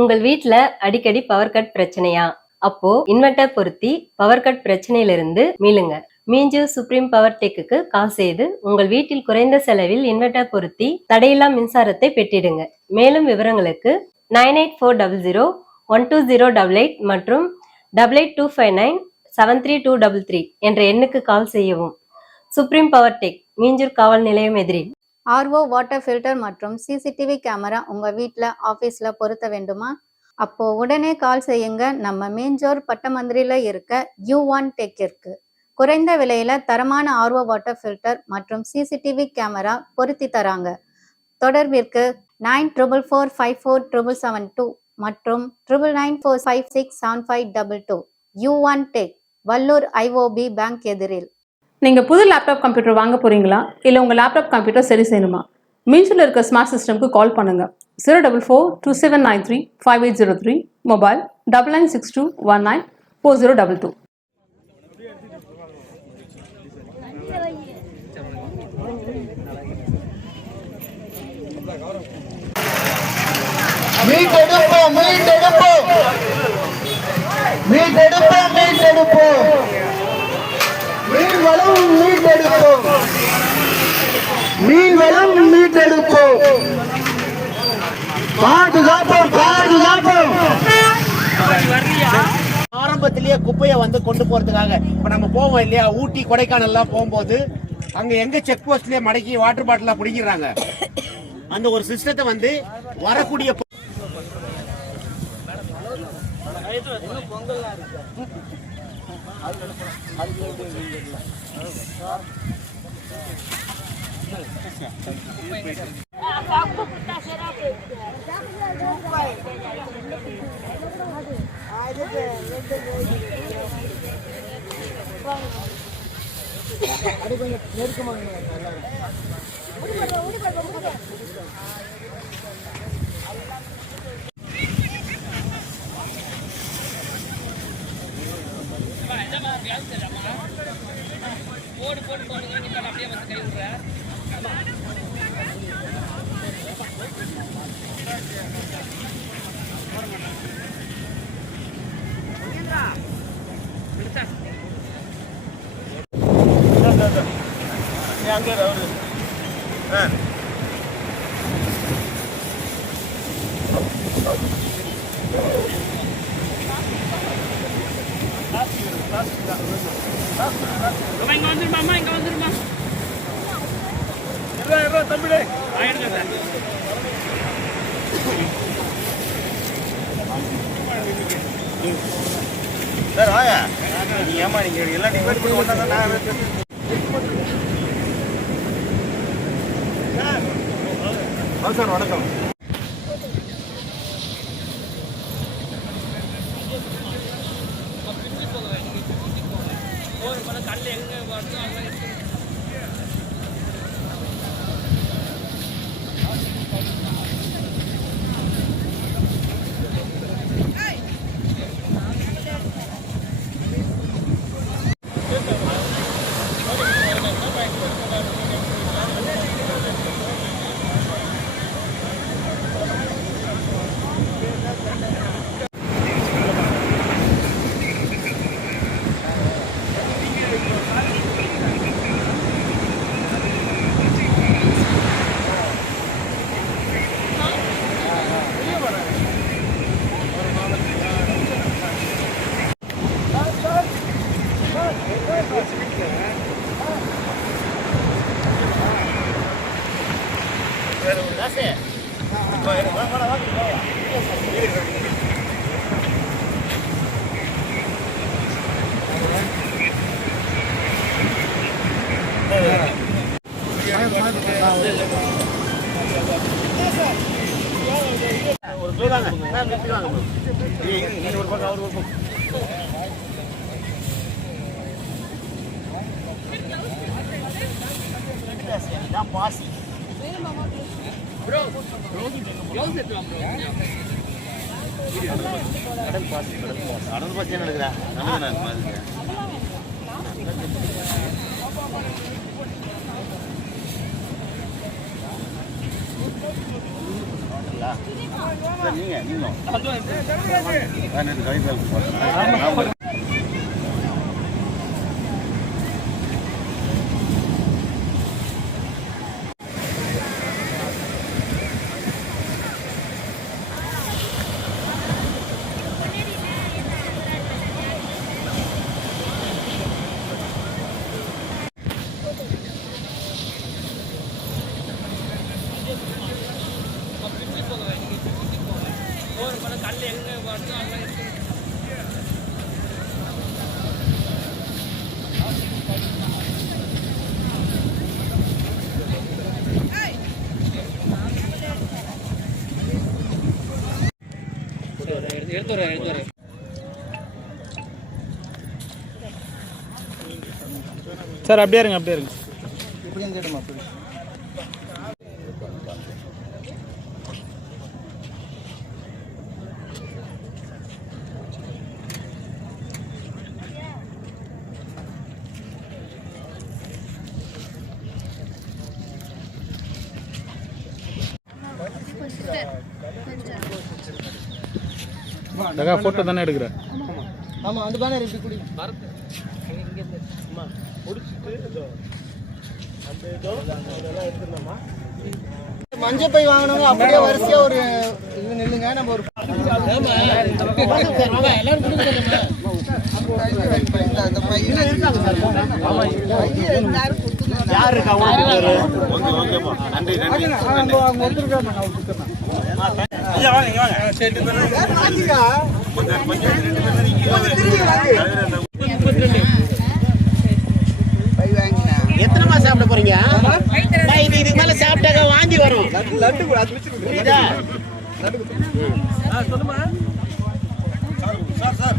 உங்கள் வீட்ல அடிக்கடி பவர் கட் பிரச்சனையா? அப்போ இன்வெர்டர் பொருத்தி பவர் கட் பிரச்சனையிலிருந்து மீளுங்க. மீஞ்சூர் சுப்ரீம் பவர் டெக்குக்கு கால் செய்து உங்கள் வீட்டில் குறைந்த செலவில் இன்வெர்டர் பொருத்தி தடையில்லா மின்சாரத்தை பெற்றிடுங்க. மேலும் விவரங்களுக்கு 9840012088 மற்றும் 8825973233 என்ற எண்ணுக்கு கால் செய்யவும். சுப்ரீம் பவர் டெக், மீஞ்சூர் காவல் நிலையம் எதிரில். ஆர்ஓ, வாட்டர் ஃபில்டர் மற்றும் சிசிடிவி கேமரா உங்கள் வீட்டில் ஆஃபீஸில் பொருத்த வேண்டுமா? அப்போ உடனே கால் செய்யுங்க. நம்ம மீஞ்சூர் பட்டமந்திரியில் இருக்க U1 டெக்கிற்கு குறைந்த விலையில் தரமான ஆர்ஓ வாட்டர் ஃபில்டர் மற்றும் சிசிடிவி கேமரா பொருத்தி தராங்க. தொடர்பிற்கு 9444547772 மற்றும் 9994567522. U1 tech, Vallur IOB bank எதிரில். நீங்கள் புது லேப்டாப் கம்ப்யூட்டர் வாங்க போகிறீங்களா? இல்லை உங்கள் லேப்டாப் கம்ப்யூட்டர் சரி செய்யணுமா? மீஞ்சூரில் இருக்க ஸ்மார்ட் சிஸ்டம்க்கு கால் பண்ணுங்கள். 04427935803, மொபைல் 9962194022. ஆரம்பத்திலேயே குப்பையை வந்து கொண்டு போறதுக்காக இப்ப நம்ம போவோம் இல்லையா, ஊட்டி கொடைக்கானல் எல்லாம் போகும்போது அங்க எங்க செக் போஸ்ட்லயே மடக்கி வாட்டர் பாட்டிலா பிடிக்கிறாங்க. அந்த ஒரு சிஸ்டத்தை வந்து வரக்கூடிய தம்பிடே சார் ஆயா நீ ஏமா நீங்க எல்லாம் டிவைட் பண்ணி வந்தா நான் சார் வணக்கம். ஒரு கிலோ தாங்க நீங்க ஒரு பக்கம் அவர் ஒரு பக்கம் பாசி கடல் பாசி நடக்குதா சார் அப்படியே இருங்க அப்படியே இருங்க. போட்டோ தானே எடுக்கிற? ஆமா அந்த பேனர் இப்படி குடி. மஞ்சள் பை வாங்கினவங்க அப்படியே வரிசையா ஒரு இது நில்லுங்க. நம்ம ஒரு எத்தனை சாப்பிட போறீங்க? இதுக்கு மேல சாப்பிட்டாக்க வாந்தி வரும். புரியுதா? சொல்லுமா சார்.